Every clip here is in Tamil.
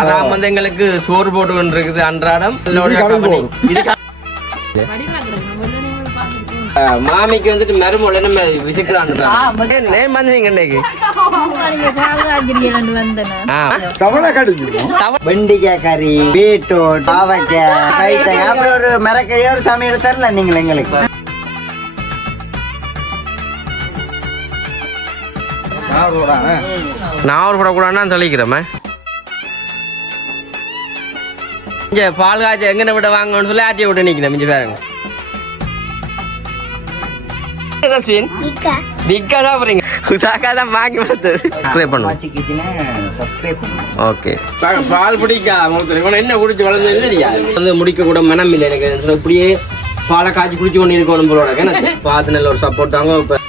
அதான் வந்து எங்களுக்கு சோறு போட்டு கொண்டு இருக்குது அன்றாடம். மாமிக்கு வந்துட்டு மருமொழி நம்ம விசிக்கிறான்னு வெண்டிக்காய் கறி, பீட்ரூட், பாவக்காய், கைத்தங்காய், அப்படி ஒரு மரக்கறியோட சமையல் தரல நீங்கள் எங்களுக்கு. நான் ஒரு போடக்கூடாதுன்னு தெளிக்கிறேன். இங்க பால் காய்ச்சல் எங்கன விட வாங்கன்னு சொல்லி ஆட்டிய விட்டு நிக்கிறேன். இங்க பாருங்க. பால் பிடிக்காது என்ன குடிச்சு வளர்ந்து முடிக்க கூட மனம் இல்லை எனக்கு. இப்படியே பாலை காய்ச்சி குடிச்சு கொண்டு இருக்கணும் போல பார்த்து நல்ல ஒரு சப்போர்ட் தாங்க.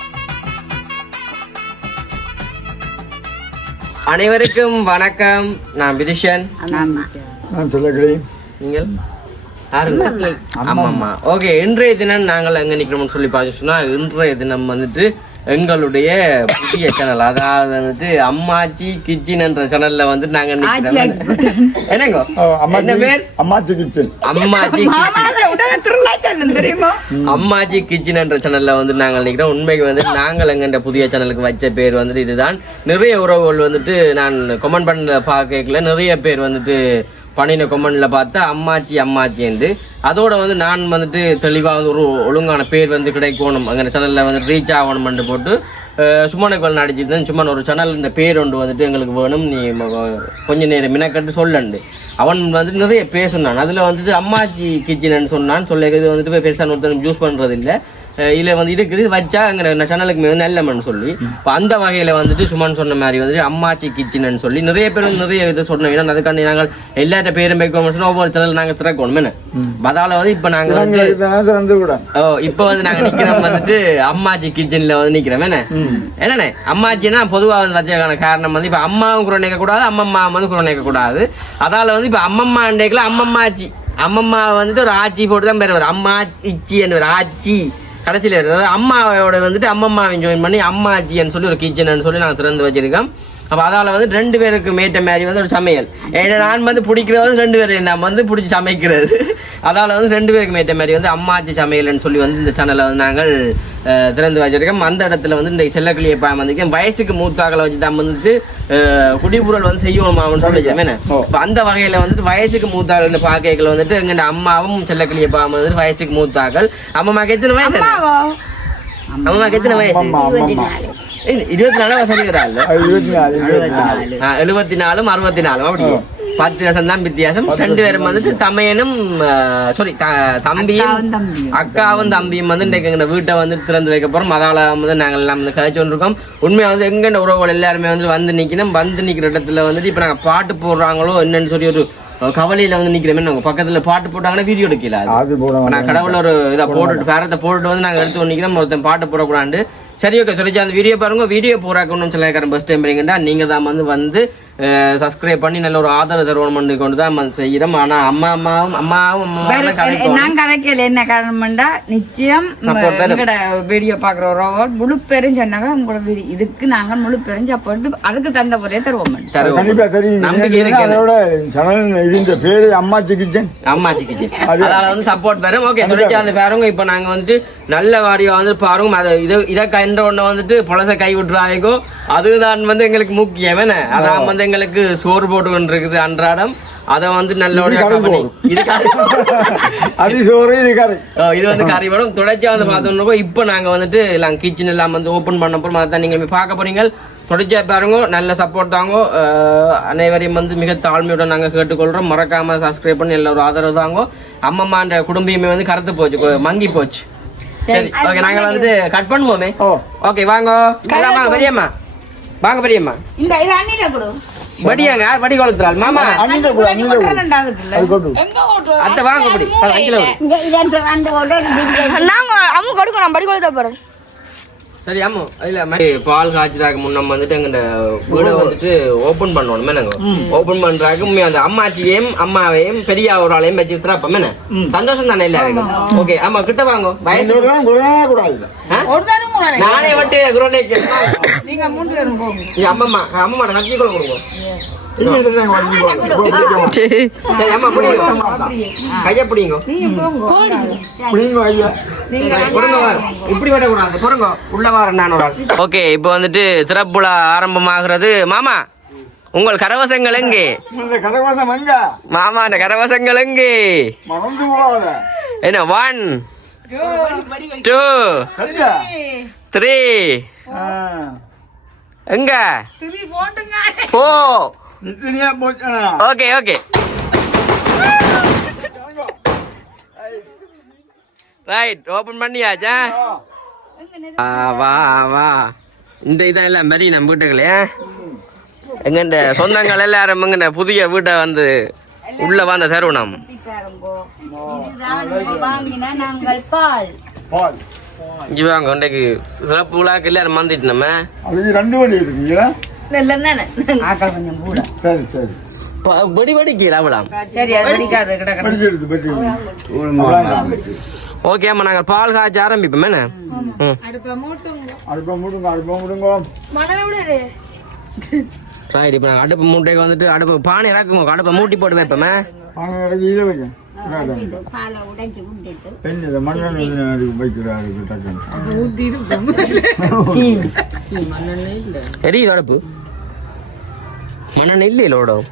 அனைவருக்கும் வணக்கம். நான் விதிஷன். நீங்கள் ஆமாம்மா. ஓகே, இன்றைய தினம் நாங்கள் எங்க நிக்கிறோம்னு சொல்லி பார்த்து சொன்னா, இன்றைய தினம் வந்துட்டு எங்களுடைய புதிய சேனல், அதாவது வந்துட்டு அம்மாச்சி கிச்சன் என்ற சேனல்ல வந்து நாங்க நிக்கிறோம். என்னங்க என்ன பேர்? அம்மாச்சி கிச்சன். அம்மாச்சி கிச்சன் என்ற சேனல்ல வந்து நாங்கள் நிக்கிறோம். உண்மைக்கு வந்து நாங்கள் எங்க புதிய சேனலுக்கு வச்ச பேர் வந்துட்டு இதுதான். நிறைய உறவுகள் வந்துட்டு நான் கமெண்ட் பண்ண பார்க்கல, நிறைய பேர் வந்துட்டு பண்ணின கொமெண்ட்ல பார்த்தா அம்மாச்சி அம்மாச்சி என்று. அதோட வந்து நான் வந்துட்டு தெளிவாக வந்து ஒரு ஒழுங்கான பேர் வந்து கிடைக்கணும், அங்கே சேனலில் வந்து ரீச் ஆகணும்னு போட்டு சும்மானுக்கு நடிச்சிருந்தேன். சும்மா ஒரு சேனல் இந்த பேர் ஒன்று வந்துட்டு எங்களுக்கு வேணும், நீ கொஞ்ச நேரம் மினக்கட்டு சொல்லண்டு. அவன் வந்துட்டு நிறைய பேர் சொன்னான். அதில் வந்துட்டு அம்மாச்சி கிச்சன் சொன்னான்னு சொல்லிக்கிறது வந்துட்டு பெருசாக ஒருத்தர் யூஸ் பண்ணுறது இல்லை. இதில் வந்து இருக்குது வச்சா அங்கே சேனலுக்கு மேலே நல்லமன்னு சொல்லி இப்போ அந்த வகையில் வந்துட்டு சும்மான் சொன்ன மாதிரி வந்துட்டு அம்மாச்சி கிச்சன் சொல்லி நிறைய பேர் வந்து நிறைய இதை சொன்னோம். ஏன்னா அதுக்காண்டி நாங்கள் எல்லாட்ட பேரும் வைக்கணும்னு சொன்னால் ஒவ்வொரு சேனல் நாங்கள் திறக்கணும். என்ன அதால வந்து இப்போ நாங்கள் வந்து இப்போ வந்து நாங்கள் நிற்கிறோம் வந்துட்டு அம்மாச்சி கிச்சனில் வந்து நிற்கிறோம். என்னண்ணே அம்மாச்சின்னா பொதுவாக வந்து வச்சதுக்கான காரணம் வந்து இப்போ அம்மாவும் குறை நிற்கக்கூடாது, அம்மம்மா வந்து குறை நிற்கக்கூடாது. அதால வந்து இப்போ அம்மம்மா அண்டைக்குள்ள அம்மம்மாச்சி, அம்மம்மா வந்துட்டு ஒரு ஆச்சி போட்டு தான் பேர் வரும். அம்மா இச்சி என்று ஆச்சி கடைசியில் இருக்கிறது. அம்மாவோட வந்துட்டு அம்மம்மாவையும் ஜாயின் பண்ணி அம்மாச்சின்னு சொல்லி ஒரு கிச்சன் சொல்லி நாங்கள் திறந்து வச்சிருக்கோம். அப்போ அதால் வந்து 2 பேருக்கு மேட்ட மாதிரி வந்து ஒரு சமையல். ஏன்னா நான் வந்து பிடிக்கிறது 2 பேர், நான் வந்து பிடிச்சி சமைக்கிறது. அதால் வந்து 2 பேருக்கு மேட்ட மாதிரி வந்து அம்மாச்சி சமையல்னு சொல்லி வந்து இந்த சேனலை வந்து நாங்கள் திறந்து வச்சிருக்கோம். அந்த இடத்துல வந்து இந்த செல்லக்கிளியை வந்திருக்கேன். வயசுக்கு மூத்தாக்களை வச்சு தான் வந்துட்டு குடிபுரல் வந்து செய்வோமான்னு சொல்லி இப்போ அந்த வகையில் வந்துட்டு வயசுக்கு மூத்தாக்கள் இந்த பாக்கைகள் வந்துட்டு எங்க அம்மாவும் செல்லக்கிளியை வந்துட்டு வயசுக்கு மூத்தாக்கள். அம்மாவுக்கு எத்தனை வயசு? அம்மாவுக்கு எத்தனை வயசு? 24 சரிகிறாள். 74 64 அப்படி 10 வருஷம் தான் வித்தியாசம். 2 பேரும் வந்துட்டு தமையனும் தம்பியும் அக்காவும் தம்பியும் வந்து இன்றைக்கு எங்க வீட்டை வந்து திறந்து வைக்க போறோம். அதால வந்து நாங்கள் எல்லாம் வந்து கழிச்சு கொண்டிருக்கோம். உண்மையா வந்து எங்க உறவுகள் எல்லாருமே வந்து நிக்கணும். வந்து நிக்கிற இடத்துல வந்துட்டு இப்ப நாங்க பாட்டு போடுறாங்களோ என்னன்னு சொல்லி ஒரு கவலையில வந்து நிக்கிறோமே. பக்கத்துல பாட்டு போட்டாங்கன்னா வீடியோ எடுக்கல. நான் கடவுள் ஒரு இதை போட்டுட்டு பேரத்தை போட்டுட்டு வந்து நாங்க எடுத்து நிக்கிறோம். ஒருத்தன் பாட்டு போடக்கூடாது. சரி, ஓகே, தெரிஞ்சு அந்த வீடியோ பாருங்க. வீடியோ போறாக்கணும்னு சொல்லிக்கிறேன். ஃபர்ஸ்ட் டைம் பண்ணீங்கன்னா நீங்க தான் வந்து சப்ஸ்கிரைப் பண்ணி நல்ல ஒரு ஆதரவு தருவணும் கொண்டு தான் செய்யறோம். ஆனா அம்மாவும் நான் கதைக்கல என்ன காரணம்டா நிச்சயம் வீடியோ பாக்குற முழு பெரும் சொன்னாங்க. உங்களோட இதுக்கு நாங்க முழு பெரும் சப்போர்ட் அதுக்கு தந்த போதே தருவோம். நம்பிக்கை பேரு அம்மாச்சி கிச்சன். அம்மாச்சி கிச்சன் அதால வந்து சப்போர்ட் வரும். ஓகே, தொடர்ச்சி அந்த பாருங்க. இப்ப நாங்க வந்துட்டு நல்ல வாடியோ வந்து பாருங்க. இதை கண்ட ஒண்ணு வந்துட்டு பழச கை விட்டுறாங்கோ. அதுதான் வந்து எங்களுக்கு முக்கியம். என்ன அதான் வந்து எங்களுக்கு சோறு போட்டு கொண்டு இருக்குது அன்றாடம். அதை வந்து நல்லபடியா இது வந்து கறி வரும் தொடர்ச்சியா வந்து பார்த்தோம்னா இப்போ நாங்க வந்துட்டு எல்லாம் கிச்சன் எல்லாம் வந்து ஓப்பன் பண்ண போறோம். அதான் நீங்க பார்க்க போறீங்க. தொடர்ச்சியா பாருங்க, நல்ல சப்போர்ட் தாங்க. அனைவரையும் வந்து மிக தாழ்மையுடன் நாங்க கேட்டுக்கொள்றோம். மறக்காம சப்ஸ்கிரைப் பண்ணி எல்லாரும் ஆதரவு தாங்க. அம்மம்மான்ற குடும்பமே வந்து கருத்து போச்சு, மங்கி போச்சு. சரி, ஓகே, நாங்க வந்துட்டு கட் பண்ணுவோமே. ஓகே, வாங்க பெரியம்மா, வாங்க பெரியம்மா. இந்த இது அண்ணிட்ட கொடு. வடியாங்க, வடி கொளுத்துறாள் மாமா. அண்ணிட்ட கொடு, அண்ணிட்ட கொடு. அத்தை வாங்க படி. அங்கில கொடு. நாங்க அம்மு கொடுக்க நான் வடி கொளுத்த போறேன். சரி ஆமா இல்ல பால் காய்ச்சறாக்கு முன்னம் வந்துட்டு எங்க வீட வந்துட்டு ஓபன் பண்ணணும் நாங்க ஓபன் பண்றாக்கு அந்த அம்மாச்சியையும் அம்மாவையும் பெரிய ஒரு ஆளையும் வச்சு வித்துறாப்ப என்ன சந்தோஷம் தானே எல்லாருக்கும் ஓகே ஆமா கிட்ட வாங்க வயசு நானே வட்டு குரோனே நீங்க 3 பேரும் போங்க அம்மா அம்மா நக்கி கூட கொடுங்க சரி அம்மா பிடிங்க கைய பிடிங்க இப்படி விடக்கூடாது பாருங்க உள்ள வார நான் ஓகே இப்போ வந்துட்டு திறப்புலா ஆரம்பமாகிறது மாமா உங்கள் கரவசங்கள் எங்கே கரவாசம் எங்க மாமா அந்த கரவசங்கள் எங்கே மறந்து போகாத என்ன 1 2 3 எங்க போ ஓகே ஓகே ரைட் ஓபன் பண்ணியாச்சா வா வா இந்த இதெல்லாம் மாதிரி நம்ம வீட்டுகளே எங்க சொந்தங்கள் எல்லாரும் எங்க புதிய வீட்டை வந்து உள்ள வந்த தருணம் இவாங்க இன்றைக்கு சிறப்பு விழாக்கு எல்லாரும் வந்துட்டு நம்ம அதுக்கு 2 வழி இருக்குங்களா சரி சரி படி படிக்கல அவளாம் சரி அது படிக்காது ஓகே அம்மா நாங்க பால் காய்ச்ச ஆரம்பிப்போம் என்ன ரைட் இப்போ நாங்கள் அடுப்பு மூட்டைக்கு வந்துட்டு அடுப்பு பானை இறக்குங்க அடுப்பை மூட்டி போட்டு வைப்போமே எரியுது அடுப்பு மண்ணெண்ணெய் இல்லை லோடம்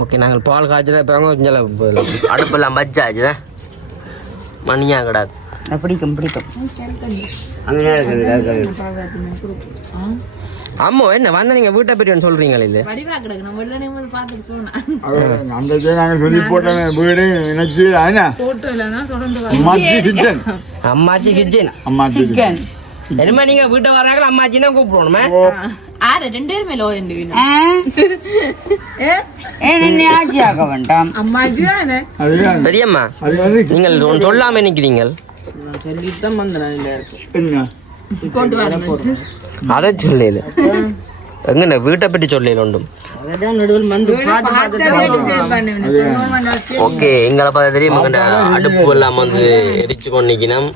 ஓகே நாங்கள் பால் காய்ச்சல இப்போ அடுப்பெல்லாம் வச்சாச்சு மணியா கிடாது பிடிக்கும் பிடிக்கும் ஆமா என்ன வந்த நீங்க வீட்டை பற்றி சொல்றீங்களா இல்ல அம்மாச்சி கிச்சன் என்னமா நீங்க வீட்டை வராங்க அம்மாச்சி தான் கூப்பிடணுமே பெரியம்மா நீங்கள் சொல்லாம நிக்கிறீங்க அதை சொல்லல எங்க வீட்டை பற்றி சொல்லல ஒன்றும் ஓகே எங்களை பார்த்து தெரியும் அடுப்பு எல்லாம் வந்து எரிச்சு கொண்டிக்கணும்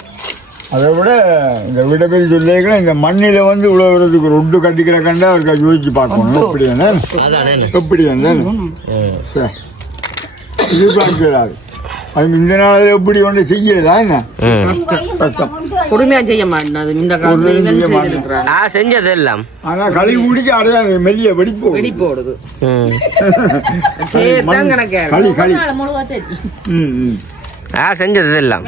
அதை விட இந்த வீட்டை பற்றி சொல்லிக்கலாம் இந்த மண்ணில வந்து உழவுறதுக்கு ரொட்டு கட்டிக்கிற கண்டா அவருக்கு யோசிச்சு பார்க்கணும் எப்படி எப்படி சரி இது பார்க்கிறாரு அது இந்த நாள் எப்படி ஒன்று செய்யலாம் என்ன பொறுமையா செய்ய மாட்டேன் இந்த காலத்துல செஞ்சது எல்லாம் ஆனா களி குடிச்சு அடையாள மெல்லிய வெடிப்போடுது களி களி செஞ்சது எல்லாம்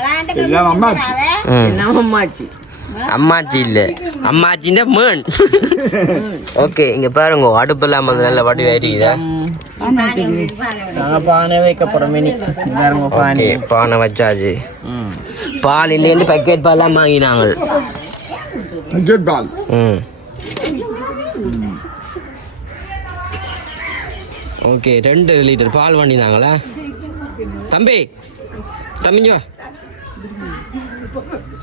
அம்மாச்சி அம்மாச்சி இல்ல அம்மாச்சின்னா மேன் ஓகே இங்க பாருங்க அடுப்பு எல்லாம் நல்ல வடி ஆயிடுதா பானை வைக்க போறோம் பானை வச்சாச்சு பால் இல்லைன்னு பக்கெட் பால் எல்லாம் வாங்கினாங்க ஓகே 2 லிட்டர் பால் வாங்கினாங்களா தம்பி தம்பிஞ்சோ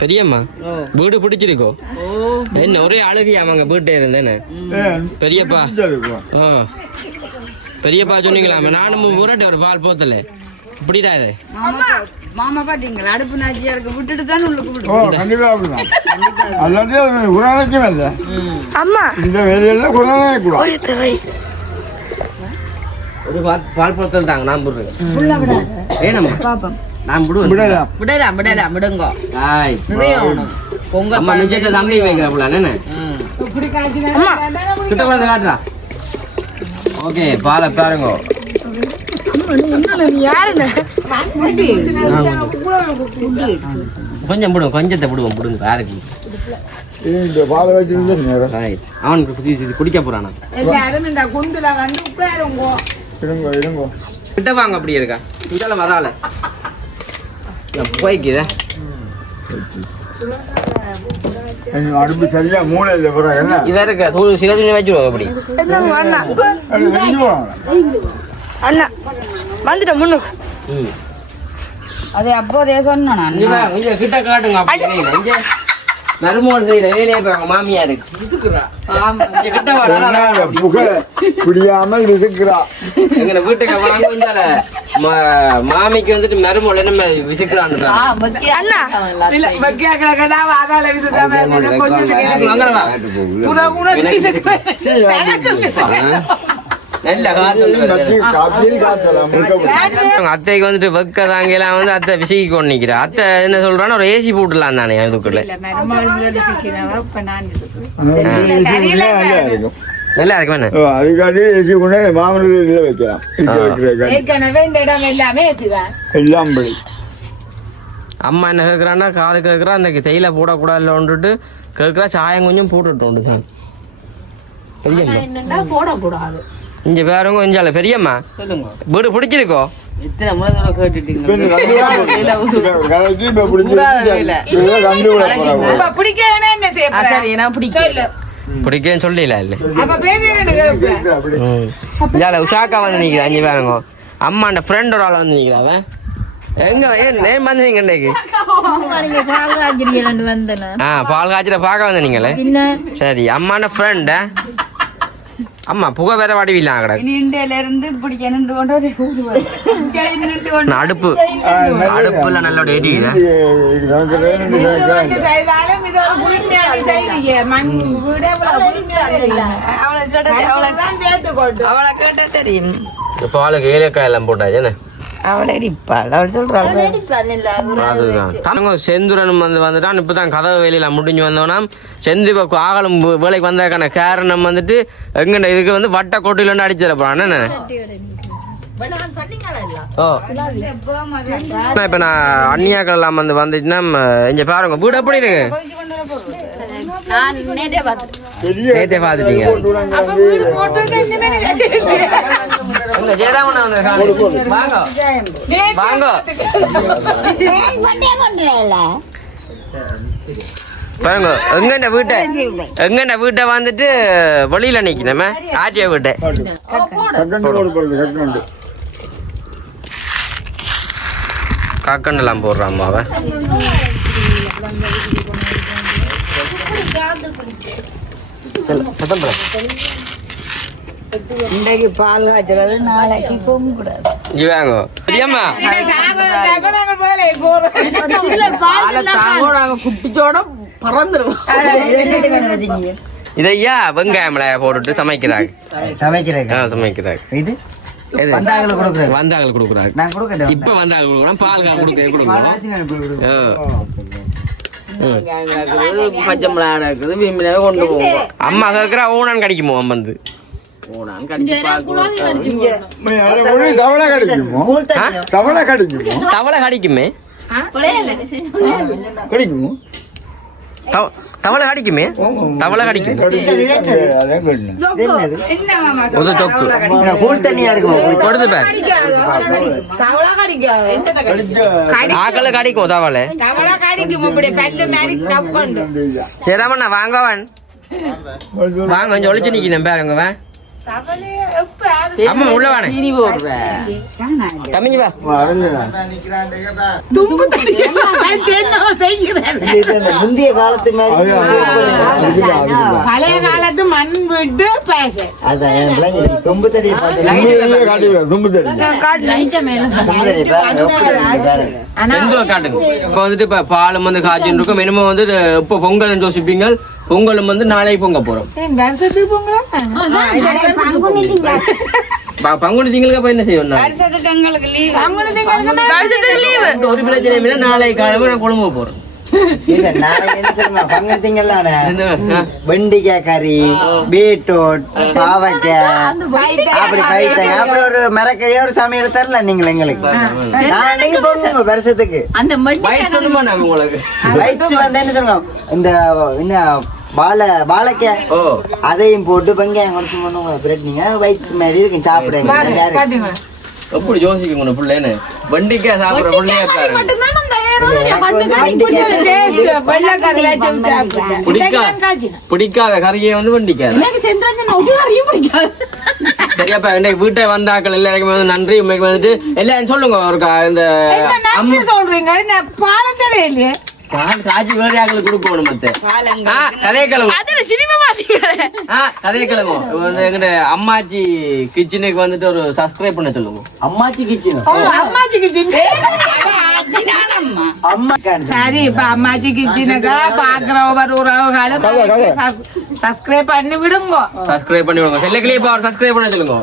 பெரியம்மா வீடு பிடிச்சிருக்கோ என்ன ஒரே அழகியா அவங்க வீட்டை இருந்தேன்னு பெரியப்பா பெரியப்பா சொன்னீங்களாமே நானும் ஊரட்டு ஒரு பால் போத்தல இப்படிடா இது மாமா பாத்தீங்களா அடுப்பு நாச்சியா இருக்க விட்டுட்டு தான் உள்ள ஒரு பால் போத்தல் தாங்க நான் போடுறேன் ஏனம்மா நான் விடுங்க பொங்கல் அம்மா நிஜத்தை தம்பி வைக்கிறா என்ன கிட்ட வந்து காட்டுறா ஓகே பாலை பாருங்க கொஞ்சம் விடுவோம் கொஞ்சத்தை விடுவோம் விடுங்க யாருக்கு அவனுக்கு குடிக்க போறானா கிட்ட வாங்க அப்படி இருக்கா இதெல்லாம் வரால போய்க்குதா அடுப்பு சரியா மூளை இல்லை இதை இருக்க சில துணி வச்சுருவோம் அப்படி அண்ணா வந்துட்டேன் முன்னுக்கு அது அப்போதே சொன்னேன் நான் கிட்ட காட்டுங்க மருமகள் செய்யற வேலையை பாருங்க மாமியாருக்கு இங்க கிட்ட வாடா, அதான் சொன்னாங்க, புகை பிடியாமல் விசுக்கிறா. எங்க வீட்டுக்கு வாங்க வந்தால மாமிக்கு வந்துட்டு மருமகள் என்ன விசிக்கிறான்னு நல்ல காப்பியில் காத்தலாம் அத்தைக்கு வந்துட்டு வெக்க தாங்கலாம் வந்து அத்தை விசிக்கி கொண்டு நிக்கிறா. அத்தை என்ன சொல்றான்னா ஒரு ஏசி போட்டுலாம் தானே அதுக்குள்ள நல்லா இருக்கு வேணா அதுக்காண்டி ஏசி கொண்டு மாமனுக்கு இதில் வைக்கலாம். எல்லாம் படி அம்மா என்ன கேட்குறான்னா காது கேட்குறா அன்னைக்கு தேயிலை போடக்கூடாதுன்னுட்டு கேட்குறா சாயம் கொஞ்சம் போட்டுட்டோம் தான் பெரியம்மா போடக்கூடாது. இங்க வேறவங்க கொஞ்சம் பெரியம்மா சொல்லுங்க. வீடு பிடிச்சிருக்கோ இத்தனை முறை கேட்டுட்டீங்க. கதைக்கு இப்போ பிடிச்சி பிடிக்கன்னு சொல்லல இல்ல உஷாக்கா வந்து நிக்கிறா. அஞ்சு பேருங்க அம்மாண்ட ஃப்ரெண்ட் ஒரு ஆள் வந்து நிக்கிறா. அவன் எங்க ஏன் வந்து நீங்க இன்னைக்கு பால் காய்ச்சல பார்க்க வந்து நீங்களே சரி அம்மாண்ட ஃப்ரெண்ட் அம்மா புகை வேற வடிவில்லாம் கிடக்கு இந்தியில இருந்து அடுப்பு அடுப்புல நல்ல எரியுது அவளை கேட்டா தெரியும் பாலுக்கு ஏலக்காய் எல்லாம் போட்டாச்சு அவளை இருப்பாள் அவள் சொல்றாள் அதுதான் செந்துரனும் வந்துட்டான் இப்பதான் கதவு வேலையில முடிஞ்சு வந்தோம்னா செந்து இப்போ ஆகலும் வேலைக்கு வந்ததுக்கான காரணம் வந்துட்டு எங்க இதுக்கு வந்து வட்ட கோட்டையில அடிச்சிட போறான் என்ன இப்ப நான் அந்நியாக்கள் எல்லாம் வந்துச்சுன்னா இங்க பாருங்க வீடு எப்படி இருக்கு நேற்றே பாத்துட்டீங்க வாங்க பாருங்க எங்கண்ட வீட்டை வந்துட்டு வெளியில நிக்கணுமே ஆச்சிய வீட்டை காக்கண்டெல்லாம் போடுறான் அம்மாவை இன்றைக்கு பால் காய்ச்சறது நாளைக்கு பொங்க கூடாது ஜிவாங்க பெரியம்மா குட்டிச்சோட பறந்துரும். இதையா வெங்காயம்ல போட்டுட்டு சமைக்கிறாங்க சமைக்கிறாங்க இது வந்தாங்களுக்கு கொடுக்குறேன். வந்தாங்களுக்கு கொடுக்குறாங்க நான் கொடுக்கட்டேன். இப்ப வந்தாங்களுக்கு கொடுக்குறோம் பால் கொடுக்குறோம் பச்சை மிளகா இருக்குது வீம்பினாவே கொண்டு போவோம். அம்மா கேக்குறா ஊனான் கிடைக்குமோ வந்து ஊனான் கண்டிப்பா தவளை கிடைக்குமோ தவளை கிடைக்குமோ தவளை கிடைக்குமே கிடைக்குமோ தவளை கிடைக்குமே தவளை கிடைக்கும் ஒரு தொக்கு கூழ் தண்ணியா இருக்குமா? கொடுத்து பாரு ஆக்கல கிடைக்கும் தவளை சரிதாமண்ணா வாங்கவன் வாங்க கொஞ்சம் ஒழிச்சு நிக்கணும் பாருங்க அம்மா உள்ள வானே சீனி போடுற கம்மிங்க வா முந்தைய காலத்து மாதிரி பழைய காலத்து மண் வீட்டு பேச அதான் கொம்பு தடியை செந்துவை காட்டுங்க இப்ப வந்துட்டு இப்ப பாலும் வந்து காய்ச்சின்னு இருக்கும் மினிமம் வந்து இப்ப பொங்கல் யோசிப்பீங்க பொங்கலும் வந்து நாளைக்கு பொங்க போறோம் வருஷத்துக்கு போங்களா பங்குனி திங்களுக்கு அப்ப என்ன செய்வோம் வருஷத்துக்கு எங்களுக்கு லீவு ஒரு பிரச்சனை இல்லை நாளைக்கு காலையில நான் கொழும்பு போறோம் நாளைக்கு என்ன சொல்லலாம் பங்கு திங்கள்லான வெண்டிக்காய் கறி பீட்ரூட் பாவக்காய் அப்படி பைத்தங்க அப்படி ஒரு மரக்கறியோட சமையல் தரல நீங்கள் எங்களுக்கு நாளைக்கு போங்க வருஷத்துக்கு அந்த வயிற்று சொல்லுமா நாங்க உங்களுக்கு வயிற்று வந்து என்ன சொல்லணும் இந்த என்ன வாழைக்காய் அதையும் போட்டு வெங்காயம் குறைச்சு பண்ணுவோம் பிரெட் நீங்க வயிற்று மாதிரி இருக்கு சாப்பிடுங்க எப்படி யோசிக்கணும் பிள்ளைன்னு வண்டிக்காய் சாப்பிடுற பிள்ளையா பிடிக்காத கறியை வந்து வண்டிக்காது சரியாப்பா இன்னைக்கு வீட்டை வந்தாக்கள் எல்லாருக்குமே வந்து நன்றி உண்மைக்கு வந்துட்டு எல்லாரும் சொல்லுங்க ஒரு இந்த சொல்றீங்க பாலம் தெரியலையே பால் காய்ச்சி வேற யாருக்கு கொடுக்கணும் மத்த பாலங்க கதையை கிளம்பும் அதுல சினிமா மாட்டீங்களே. கதையை கிளம்பும் வந்து எங்கிட்ட அம்மாச்சி கிச்சனுக்கு வந்துட்டு ஒரு சப்ஸ்கிரைப் பண்ண சொல்லுங்க. அம்மாச்சி கிச்சன் அம்மாச்சிக்கு சின்ன அம்மா அம்மா சரி இப்ப அம்மாச்சி கிச்சனுக்கா பாக்குற ஒவ்வொரு உறவுகளும் சப்ஸ்கிரைப் பண்ணி விடுங்க. சப்ஸ்கிரைப் பண்ணி விடுங்க. செல்லக்கிளே இப்ப அவர் சப்ஸ்கிரைப் பண்ண சொல்லுங்க.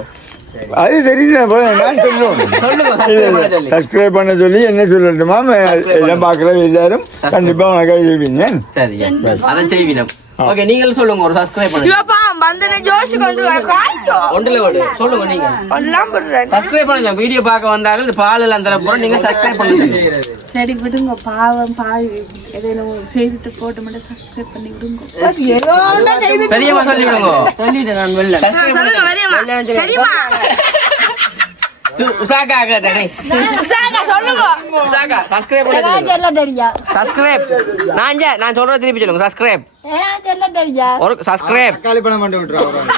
அது தெரியுது நான் சொல்லுவோம் சொல்லுங்க சப்ஸ்கிரைப் பண்ண சொல்லி. சப்ஸ்கிரைப் பண்ண சொல்லி என்ன சொல்லட்டுமா எல்லாம் பார்க்குற எல்லாரும் கண்டிப்பா உனக்காக செய்வீங்க. சரி அதை செய்வினம். ஓகே நீங்கள் சொல்லுங்க ஒரு சப்ஸ்கிரைப் பண்ணுங்க. இவப்பா வந்தனே ஜோஷ் கொண்டு காய்ச்சோ. ஒன்றுல ஓடு சொல்லுங்க நீங்க. எல்லாம் பண்றேன். சப்ஸ்கிரைப் பண்ணுங்க. வீடியோ பார்க்க வந்தாலும் இந்த பால் எல்லாம் தர போறோம். நீங்க சப்ஸ்கிரைப் பண்ணுங்க. சரி விடுங்க பாவம் பால் ஏதேனும் செய்துட்டு போட்டு மட்டும் சப்ஸ்கிரைப் பண்ணி விடுங்க. ஏதோ ஒண்ணு செய்து பெரியம்மா சொல்லி விடுங்க. சொல்லிட்டேன் நான் வெளில. சொல்லுங்க வெளியம்மா. சரிமா. உசாகா டேய். உஷாக்கா சொல்லுங்க. உசாகா சப்ஸ்கிரைப் பண்ண எல்லாம் தெரியும். சப்ஸ்கிரைப். நான் சொல்றது திருப்பி சொல்லுங்க. சப்ஸ்கிரைப். எல்லாம் தெரியும். ஒரு சப்ஸ்கிரைப். தக்காளி பழம் மட்டும் விட்டுருவோம்.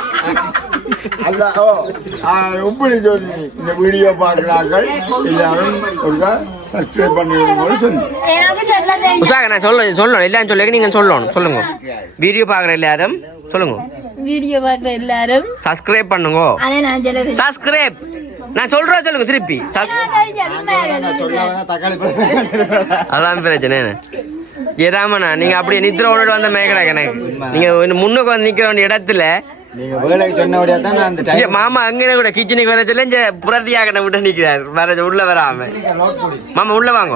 அல்ல எப்படி சொல்லி இந்த வீடியோ பார்க்குறார்கள் எல்லாரும் ஒருக்கா சப்ஸ்கிரைப் பண்ணிவிடுங்க சொல்லி. எனக்கு சொல்ல தெரியும். உசாகா நான் சொல்லணும் எல்லாம் சொல்லுங்க. நீங்க சொல்லணும் சொல்லுங்க. வீடியோ பார்க்குற எல்லாரும் சொல்லுங்க. வீடியோ பார்க்குற எல்லாரும் சப்ஸ்கிரைப் பண்ணுங்க. அதே நான் சொல்ல சப்ஸ்கிரைப். நான் சொல்றேன் சொல்லுங்க திருப்பி. தக்காளி பழம் அதான் பிரச்சனை. ஏதாமண்ணா நீங்க அப்படியே நித்திர ஒன்று வந்த மேய்க்கிறாங்க எனக்கு. நீங்க முன்னுக்கு வந்து நிக்கிற வேண்டிய இடத்துல நீங்க வேலைக்கு சொன்னபடியா தான் நான் அந்த இங்க மாமா அங்கே கூட கிச்சனுக்கு வர சொல்ல இங்க புரத்தியாக விட்டு நிக்கிறார். வர உள்ள வராம மாமா உள்ள வாங்க.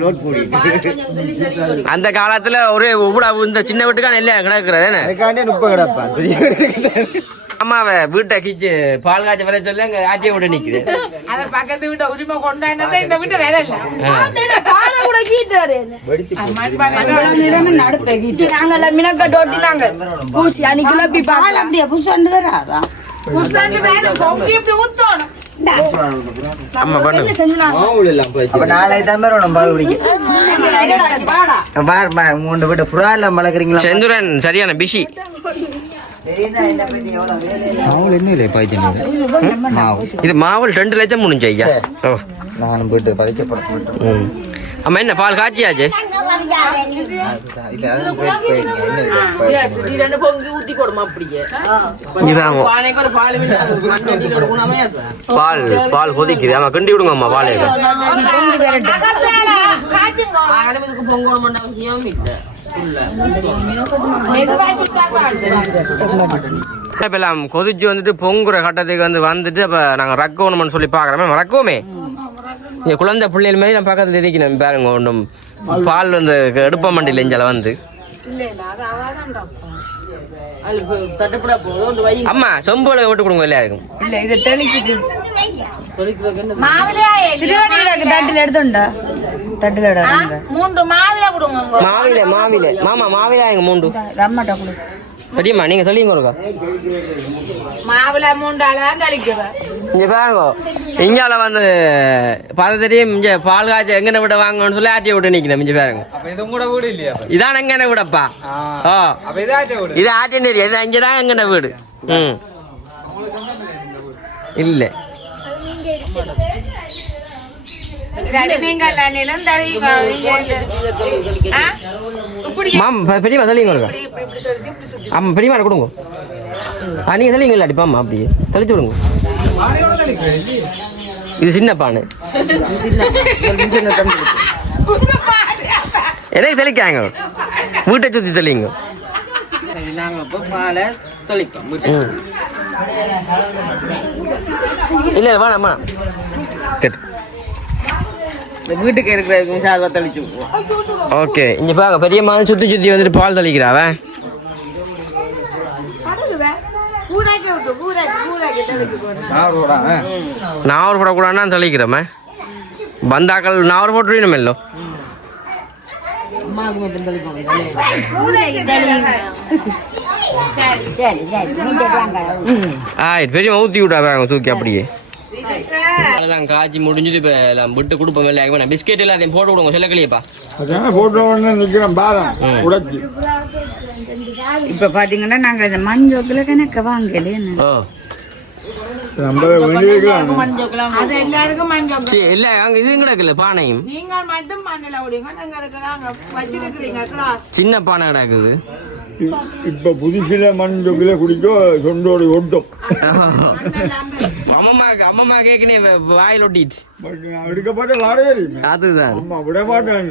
லோட் போடி அந்த காலத்துல ஒரே இவ்வளவு இந்த சின்ன வீட்டுக்கான எல்லாம் கிடக்குறது என்ன அதுக்காண்டே 30 கிடப்பா. அம்மாவை வீட்டை கிச்சு பால் காய்ச்ச வர சொல்ல இங்க ஆட்டிய விட்டு நிக்கிறேன். அத பக்கத்து வீட்டை உரிமை கொண்டாண்டதே இந்த வீட்டு வேலை இல்ல. பானை கூட கீட்டாரு. நடுப்பகிட்டு நாங்க மினக்க டோட்டினாங்க. பூசி அன்னைக்கு லப்பி பால் அப்படியே புஷண்டு வராதா புஷாண்டு வேணும். பொங்கி இப்படி ஊத்தணும். அம்மா பண்ணுங்க. மாவுல எல்லாம் போயிடுச்சு. அப்ப நாளை தான் நம்ம பால் குடிக்க. பார் பார் மூணு வீட்டு புறா எல்லாம் வளர்க்குறீங்களா? செந்துரன் சரியான பிஷி. மாவுல என்ன இல்லை பாய்ச்சி மாவு இது மாவல் 2 லட்சம் முடிஞ்சு ஐயா. ஓ நானும் போயிட்டு பதைக்க போறேன். அம்மா என்ன பால் காய்ச்சியாச்சு? திடீரென்று பொங்கி ஊத்தி போடுமா அப்படியே. இதாங்க பானைக்கு ஒரு பால் விட்டு மண்ணடியில் ஒரு குணமே பால் கொதிக்குது. ஆமா கிண்டி விடுங்க அம்மா பால். இதுக்கு பொங்கல் பண்ண அவசியம் இல்லை. இப்ப எல்லாம் கொதிச்சு வந்துட்டு பொங்குற கட்டத்துக்கு வந்துட்டு அப்ப நாங்க ரக்கணும்னு சொல்லி பாக்குறோமே ரக்குவோமே. இங்க குழந்தை பிள்ளைகள் மாதிரி நம்ம பக்கத்துல இருக்கணும் பாருங்க. ஒன்றும் பால் வந்து எடுப்ப மண்டியில் இஞ்சால வந்து தட்டுப்படா போதும் வை. அம்மா சொம்புல விட்டு கொடுங்க எல்லாருக்கும். இல்ல இத தெளிச்சிட்டு மாவிலையா திருவண்ணாமலை தட்டில் எடுத்துண்டா தட்டில் எடுங்க 3 மாவில கொடுங்க. மாவில மாமா மாவில எங்க மூண்டு அம்மாட்ட கொடு பெரியம்மா நீங்க சொல்லிங்க ஒருக்கா. மாவில 3 ஆளா கழிக்குவா. இங்க பாருங்க இங்கால வந்து பார்த்து தெரியும். இங்க பால் காய்ச்சல் எங்கன விட வாங்கன்னு சொல்லி ஆட்டிய விட்டு நிக்கணும். இங்க பாருங்க இதான் எங்கன விடப்பா. ஓ இது ஆட்டிய நேரி இது அங்கதான் எங்கன வீடு. இல்ல மாமா பெரியம்மா சொல்லிங்க ஒருக்கா. ஆமா பெரியம்மா கொடுங்க. நீங்க தெளிங்க இல்லாட்டிப்பா அம்மா அப்படியே தெளிச்சு விடுங்க. இது சின்ன பானை எனக்கு தெளிக்காங்க. வீட்டை சுத்தி தெளிங்க. நாங்க இப்போ பாலை தெளிப்போம். இல்ல வேணாம் வேணாம் கட்டு. இந்த வீட்டுக்கு இருக்கிற சார்பா தெளிச்சு விடுவோம். ஓகே இங்க பாருங்க பெரியம்மா சுத்தி சுத்தி வந்துட்டு பால் தெளிக்கிறாவ. நாவர் போடக்கூடாதுன்னா தெளிக்கிறோமே. பந்தாக்கள் நாவர் போட்டுருணும் இல்லோ. அம்மாவுக்கு மட்டும் தெளிப்போம். பெரியம்மா ஊத்தி விட்டாங்க தூக்கி அப்படியே. அதெல்லாம் காய்ச்சி முடிஞ்சுட்டு இப்ப எல்லாம் விட்டு கொடுப்போம். இல்லை பிஸ்கெட் எல்லாத்தையும் போட்டு விடுங்க செல்லக்கலையப்பா. அதான் போட்டோ நிக்கிறேன் பாரம் உடைச்சி. இப்ப பாத்தீங்கன்னா நாங்க இந்த மஞ்சோக்குல கணக்க வாங்கல ஓ நம்ம வேண்டியிருக்கலாம் அது எல்லாருக்கும் மஞ்சள் சரி இல்ல அங்க இது கிடக்குல்ல பானையும் நீங்கள் மட்டும் மண்ணில் விடுங்க எங்களுக்கு நாங்க வச்சிருக்கிறீங்க கிளாஸ் சின்ன பானை கிடக்குது. இப்ப புதுசில மண் தொகுல குடிக்கோ சொண்டோடு ஒட்டும் அம்மா கேக்குனே வாயில் ஒட்டிட்டு எடுக்கப்பட்ட வாடகை அதுதான் அம்மா விட மாட்டான்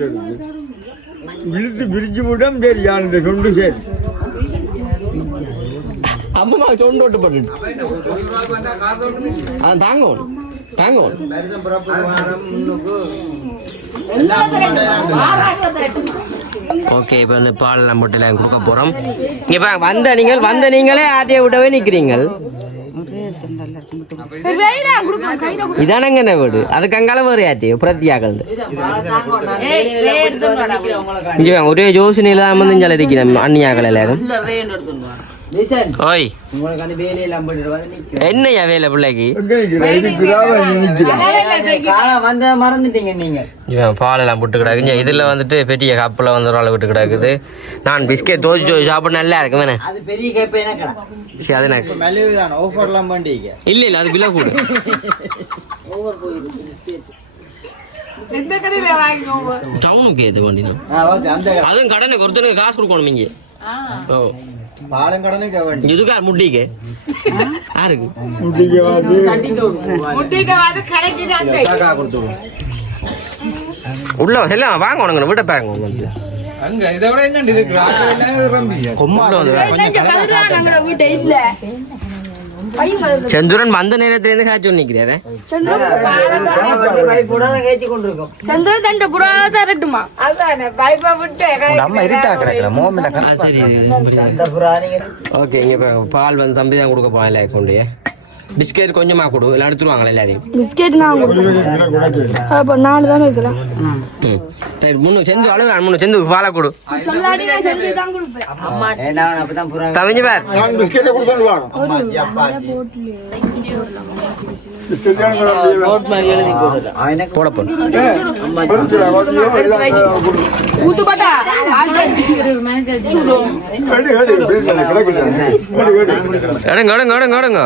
இழுத்து பிரிச்சு விடம் சரி யார் இந்த சொண்டு சரி அம்மா சொண்டு ஓட்டு போட்டு அதான் தாங்கும் தாங்கும். ஓகே இப்போ வந்து பால் நம்ம எல்லாம் கொடுக்க போறோம். இங்க வந்த நீங்களே ஆட்டிய விட்டவே நிக்கிறீங்கள். இதானங்க வீடு அதுக்கு அங்கால வேறு ஆட்டி பிரத்தியாக்கள் ஒரே ஜோசினில தான் வந்து இஞ்சால இருக்கிறேன் அண்ணியாக்கள் எல்லாரும். ஓய் என்னையா வேலை பிள்ளைக்கு மறந்துட்டீங்க நீங்க பாலெல்லாம் விட்டு கிடக்கு. இதுல வந்துட்டு பெரிய கப்பில் வந்து ஒரு ஆள் விட்டு கிடக்குது. நான் பிஸ்கெட் தோச்சு சாப்பிட நல்லா இருக்குமே. அது பெரிய கேப்ப எனக்கு அது எனக்கு மெலிவுதான் ஓஃபர்லாம் பண்ணிக்க இல்ல அது பிள்ளை கூட எந்த கடையில வாங்கினோம் டவுனுக்கு எது வண்டினா அந்த அதுவும் கடனுக்கு ஒருத்தனுக்கு காசு கொடுக்கணும் இங்க. ஓ பாலம் கடனுக்கு வேண்டி இதுக்கா முட்டிக்கு யாருக்கு முட்டைக்காவது கலக்கிட்டு கொடுத்துருவோம் உள்ள எல்லாம் வாங்க உனக்கு வீட்டை பாருங்க வந்து அங்க இதை விட என்ன இருக்கு கொம்புல வந்து செந்தூரன் வந்த நேரத்திலேருந்து காய்ச்சி நிக்கிறாரு. ஓகே இங்க பால் வந்து தம்பி தான் கொடுக்க போறேன் எல்லாரும் கொண்டு. பிஸ்கெட் கொஞ்சமா கொடு எல்லாம் எடுத்துருவாங்களா எல்லாரையும். பிஸ்கெட் நான் அப்போ 4 தானே வைக்கலாம். முன்னு செந்து அழுகுறான் முன்னு செந்து பாலை கொடு சொல்லாடி நான் செஞ்சு தான் கொடுப்பேன். தமிஞ்சு பார் போட போறேன். ஊத்துப்பட்டா எடுங்க எடுங்க எடுங்க எடுங்க.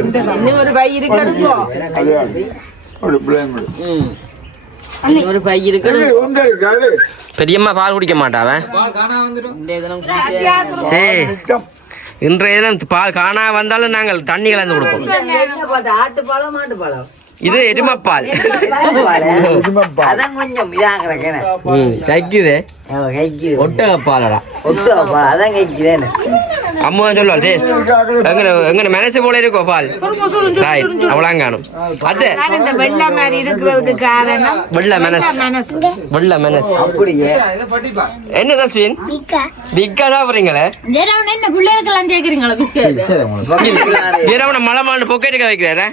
இன்னொரு பை இருக்கடுங்கோ இன்னொரு பை இருக்கடும் பெரியம்மா பால் குடிக்க மாட்டாவன். காணா வந்துடும் சரி இன்றைய தினம் பால் காணா வந்தாலும் நாங்கள் தண்ணி கலந்து கொடுப்போம். ஆட்டு பாலம் மாட்டு பாலம் இது எருமப்பால் அதான் கொஞ்சம் இதான் கிடக்கேன் கைக்குது கைக்கு ஒட்டக பாலடா ஒட்டு அதான் கைக்குதேன்னு அம்மா சொல்லுவாள் டேஸ்ட் எங்க மனசு போல இருக்கோ பால் அவ்வளவு காணும். அது இந்த வெள்ளை மாதிரி இருக்கிறதுக்கு காரணம் வெள்ள மனசு வெள்ள மனசு அப்படியே என்ன தஸ்வின் பிக்கா சாப்பிடுறீங்களே என்ன பிள்ளைகளுக்கெல்லாம் கேக்குறீங்களா பிஸ்கெட்? இரவன மலை மாண்டு பொக்கெட்டுக்க வைக்கிறாரு.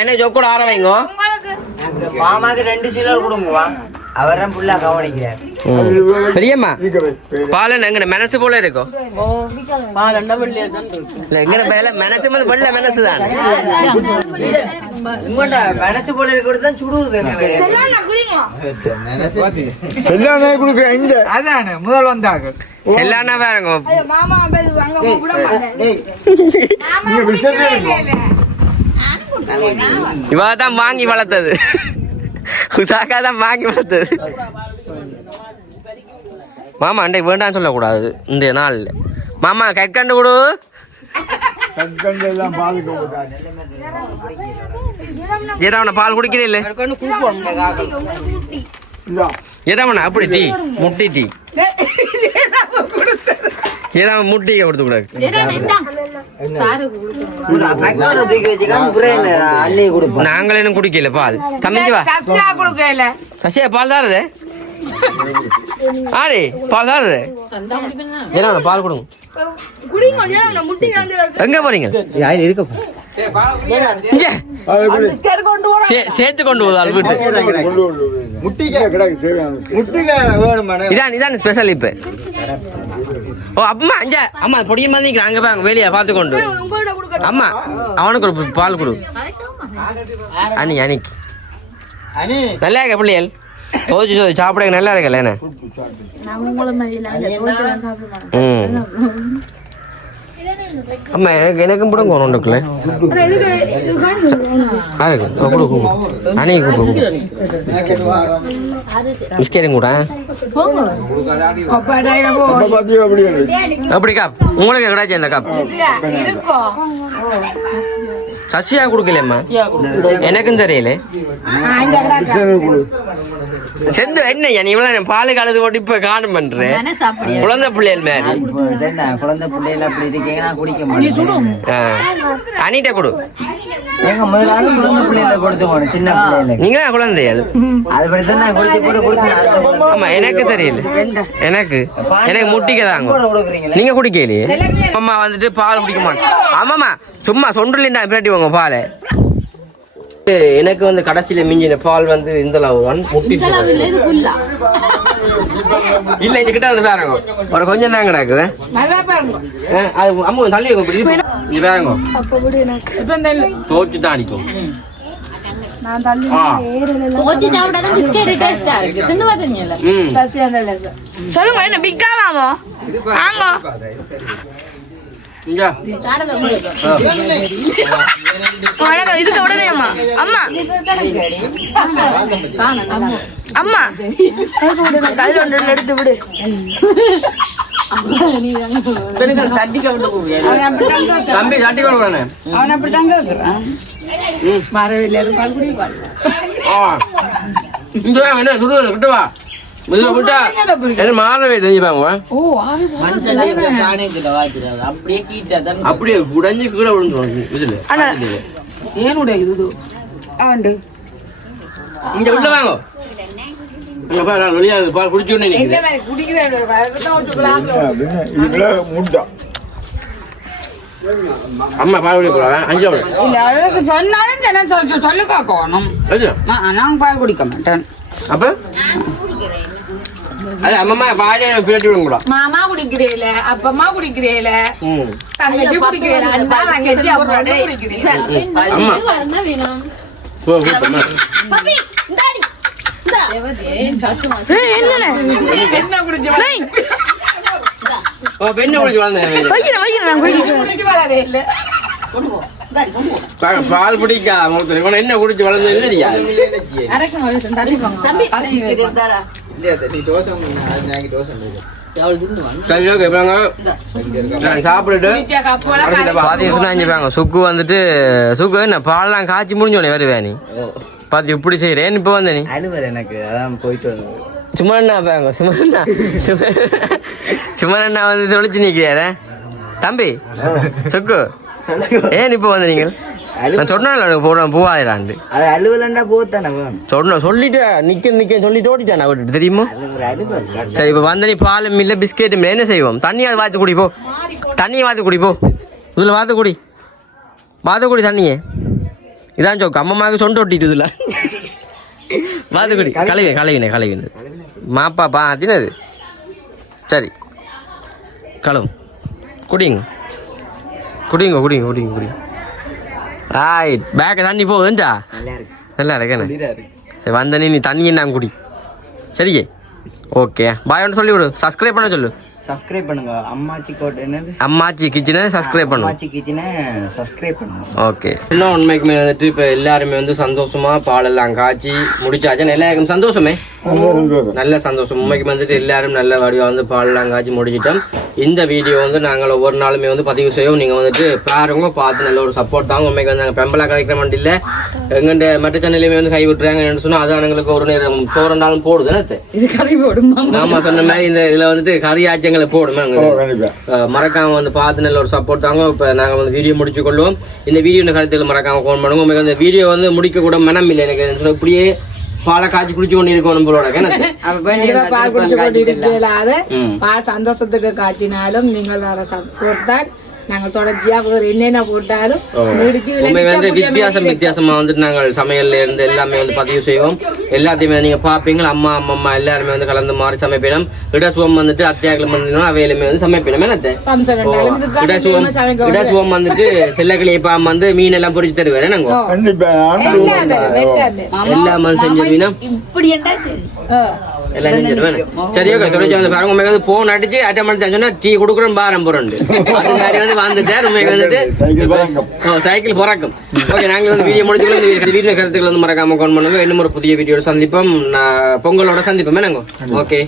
என்ன ஜோக்கூட ஆற வைங்கோ. மாமாக்கு 2 கிலோ கொடுங்க அவரும் புள்ளா கவனிக்கிறார். பெரியம்மா பால் எங்க மனசு போல இருக்கும். எங்க மனசு வந்து வெள்ள மனசு தான் உங்கள்கிட்ட மனசு போல இருக்கிறது சுடுவது அதானே முதல் வந்தாங்க எல்லாமே பாருங்க. மாமா அங்க கூட இவாதான் வாங்கி வளர்த்தது உசாக்கா தான் வாங்கி வளர்த்தது. மாமா அன்றைக்கு வேண்டாம் சொல்லக்கூடாது இந்த நாள். மாமா கற்கண்டு கொடு ஏடாவன பால் குடிக்கிறீல்ல ஏடாவன அப்படி டீ முட்டி டீ ஏடாவ முட்டியை கொடுத்து கூடாது. நாங்களே இன்னும் குடிக்கல பால். தம்பிக்கு வா சசியா பால் தாருது ஆடி பால் தாருது ஏன்னா பால் கொடுங்க. எங்க போறீங்க சேர்த்து கொண்டு போதால் வீட்டு இதான் இதான் ஸ்பெஷல் இப்ப. ஓ அம்மா அஞ்சா அம்மா பொடிய மாதிரி அங்க பாங்க வெளியே பார்த்து கொண்டு அம்மா அவனுக்கு ஒரு பால் கொடு. அனி அன்னைக்கு நல்லா இருக்க பிள்ளைகள் தோச்சு சாப்பிட நல்லா இருக்குல்ல என்ன? நான் உங்களை மாதிரி இல்லை சாப்பிட மாட்டேன். அம்மா எனக்கும் பிடுங்க ஒன்றுக்குள்ள அன்னைக்கு பிஸ்கெட்டும் கூட அப்படி காப் உங்களுக்கு கிடையாது இந்த காப் சசியா கொடுக்கலையம்மா எனக்கும் தெரியல செந்து என்னையா நீ இவ்வளவு பால் கலந்து போட்டு இப்ப காணும் பண்றேன் குழந்தை பிள்ளைகள் மாதிரி குழந்தை பிள்ளைகள் அப்படி இருக்கீங்க நான் குடிக்க மாட்டேன். அனிட்ட கொடு எங்க முதலாவது குழந்தை பிள்ளைகளை கொடுத்து போனேன் சின்ன பிள்ளைகளுக்கு. நீங்க குழந்தைகள் அதுபடிதான் நான் குடிச்சு போட்டு கொடுத்து ஆமா எனக்கு தெரியல எனக்கு முட்டிக்க தாங்க நீங்க குடிக்கலையே அம்மா வந்துட்டு பால் குடிக்க மாட்டேன் ஆமாமா சும்மா சொன்றுல பிராட்டி உங்க பாலை எனக்கு வந்து கடைசியில மிஞ்சின பால் வந்து இந்த அளவு தான் முட்டி இல்ல இந்த கிட்ட வந்து பாருங்க ஒரு கொஞ்சம் தான் கிடக்குது அது அம்மா தள்ளி இங்க பாருங்க தோச்சு தான் அடிக்கும் சொல்லுங்க என்ன பிக்கா வாமோ ஆமா இதுக்கு உடனே அம்மா அம்மா அம்மா கையில் ஒன்று எடுத்து விடு தம்பி சட்டி கொண்டு அவன் அப்படித்தாங்க இருக்கிறான் வரவில்லை பால் குடிப்பாள் என்ன சுடுவல கிட்டவா இதுல விட்டா என்ன மாறவே தெரிஞ்சுப்பாங்க அப்படியே உடஞ்சி கீழே விழுந்துருவாங்க இதுல ஏனுடைய இது அவண்டு இங்க உள்ள வாங்க இங்க பாரு நான் வெளியா பால் குடிச்சுன்னு முட்டா அம்மா பால் குடிக்க கூடாது அஞ்சு இல்ல அதுக்கு சொன்னாலும் சொல்லு காக்கணும் நான் பால் குடிக்க மாட்டேன் அப்ப அது அம்மா பாலே பேட்டி விடுங்க கூட மாமா குடிக்கிறேல அப்பமா குடிக்கிறேல தங்கச்சி குடிக்கிறேல அண்ணா தங்கச்சி அப்பா குடிக்கிறேல அம்மா போ அம்மா என்ன குடிச்சு ஓ பெண்ண குடிச்சு வளர்ந்தேன் பால் பிடிக்காத என்ன குடிச்சு வளர்ந்தது தெரியாது சரி ஓகே சாப்பிட்டுட்டு சுக்கு வந்துட்டு சுக்கு என்ன பால்லாம் காய்ச்சி முடிஞ்சோடனே வருவேன் நீ பார்த்து இப்படி செய்யறேன் இப்ப வந்த நீ எனக்கு அதான் போயிட்டு வந்து சுமரண்ணா பாங்க சுமரண்ணா வந்து தொலைச்சு நிக்கிறார தம்பி சுக்கு ஏன் இப்ப வந்து நீங்கள் நான் சொன்னேன் போடுறேன் பூவாயிராண்டு அது அலுவலண்டா போத்தானே சொன்ன சொல்லிட்டு நிக்க சொல்லிட்டு ஓடிட்டான் விட்டுட்டு தெரியுமா சரி இப்ப வந்த நீ பாலும் இல்ல பிஸ்கெட்டும் இல்ல என்ன செய்வோம் தண்ணியாவது வாத்து குடிப்போ தண்ணியை வாத்து குடிப்போ இதுல வாத்து குடி தண்ணியே இதான் சோக்கு அம்மாவுக்கு சொண்டு ஒட்டிட்டு இதுல வாத்து குடி கழுவினது மாப்பா பாத்தினது சரி கழுவும் குடிங்க ரைட் பேக்க தண்ணி போகுதுண்டா நல்லா இருக்கேண்ணே சரி வந்த நீ தண்ணி நான் குடி சரியே ஓகே பாய் ஒன்று சொல்லி விடு சப்ஸ்கிரைப் பண்ண சொல்லு சப்ஸ்கிரைப் பண்ணுங்க அம்மாச்சி கோட் என்னது அம்மாச்சி கிச்சனை சப்ஸ்கிரைப் பண்ணுங்க அம்மாச்சி கிச்சனை சப்ஸ்கிரைப் பண்ணுங்க ஓகே இன்னும் உண்மைக்குமே வந்துட்டு இப்போ எல்லாருமே வந்து சந்தோஷமா பாலெல்லாம் காய்ச்சி முடிச்சாச்சு எல்லாருக்கும் சந்தோஷமே நல்ல சந்தோஷம் உண்மைக்கு வந்துட்டு எல்லாரும் நல்ல வடிவாக வந்து பாலெல்லாம் காய்ச்சி முடிச்சிட்டோம் இந்த வீடியோ வந்து நாங்கள் ஒவ்வொரு நாளுமே வந்து பதிவு செய்வோம் நீங்கள் வந்துட்டு பாருங்க பார்த்து நல்ல ஒரு சப்போர்ட் தாங்க உண்மைக்கு வந்து நாங்கள் பெம்பலா கலைக்கிற மட்டும் இல்லை எங்கள்கிட்ட மற்ற சேனல்லையுமே வந்து கை விட்டுறாங்கன்னு சொன்னால் அது எங்களுக்கு ஒரு நேரம் சோறண்டாலும் போடுது ஆமா சொன்ன மாதிரி இந்த இதில் வந்துட்டு கறி ஆச்சங்களை போடுமே மறக்காம வந்து பார்த்து நல்ல ஒரு சப்போர்ட் தாங்க இப்போ நாங்கள் வந்து வீடியோ முடிச்சு கொள்வோம் இந்த வீடியோ கருத்தில் மறக்காம ஃபோன் பண்ணுவோம் உங்களுக்கு அந்த வீடியோ வந்து முடிக்க கூட மனம் இல்லை எனக்கு இப்படியே பாலை காய்ச்சி குடிச்சு கொண்டு இருக்கோம் நம்மளோட பால் குடிச்சு கொண்டு இருக்கலாத பால் சந்தோஷத்துக்கு காய்ச்சினாலும் நீங்கள் வர சப்போர்ட் தான் நாங்க தொடர்ச்சியா வேற என்னென்ன போட்டாலும் நீடிச்சு உண்மைக்கு வந்து வித்தியாசமா வந்துட்டு நாங்கள் சமையல்ல இருந்து எல்லாமே வந்து பதிவு செய்வோம். எல்லாத்தையுமே நீங்க பாப்பீங்க. அம்மா அம்மா எல்லாருமே வந்து கலந்து மாறி சமைப்பினம். இடசுவம் வந்துட்டு அத்தியாக்கள் வந்து அவையிலுமே வந்து சமைப்பினம். என்னத்தை இடசுவம் வந்துட்டு செல்லக்கிளியை பாம் வந்து மீன் எல்லாம் பொறிச்சு தருவாரு. நாங்க கண்டிப்பா எல்லாம் செஞ்சிருவீங்க. இப்படி என்ன சரி எல்லாம் செஞ்சிருவேன். சரி ஓகே. தொடர்ச்சி வந்து பாருங்க. உண்மைக்கு வந்து போன் அடிச்சு அட்டன் சொன்னா டீ கொடுக்குறோம் பாரம் போறோம். அது மாதிரி வந்து வந்துட்டார். உண்மைக்கு வந்துட்டு சைக்கிள் பிறக்கும். ஓகே, நாங்கள் வந்து வீடியோ முடிச்சுக்கலாம். இந்த வீடியோ கருத்துக்கள் வந்து மறக்காம கமெண்ட் பண்ணுங்க. இன்னும் ஒரு புதிய வீடியோ சந்திப்போம். பொங்கலோட சந்திப்போமே நாங்க. ஓகே.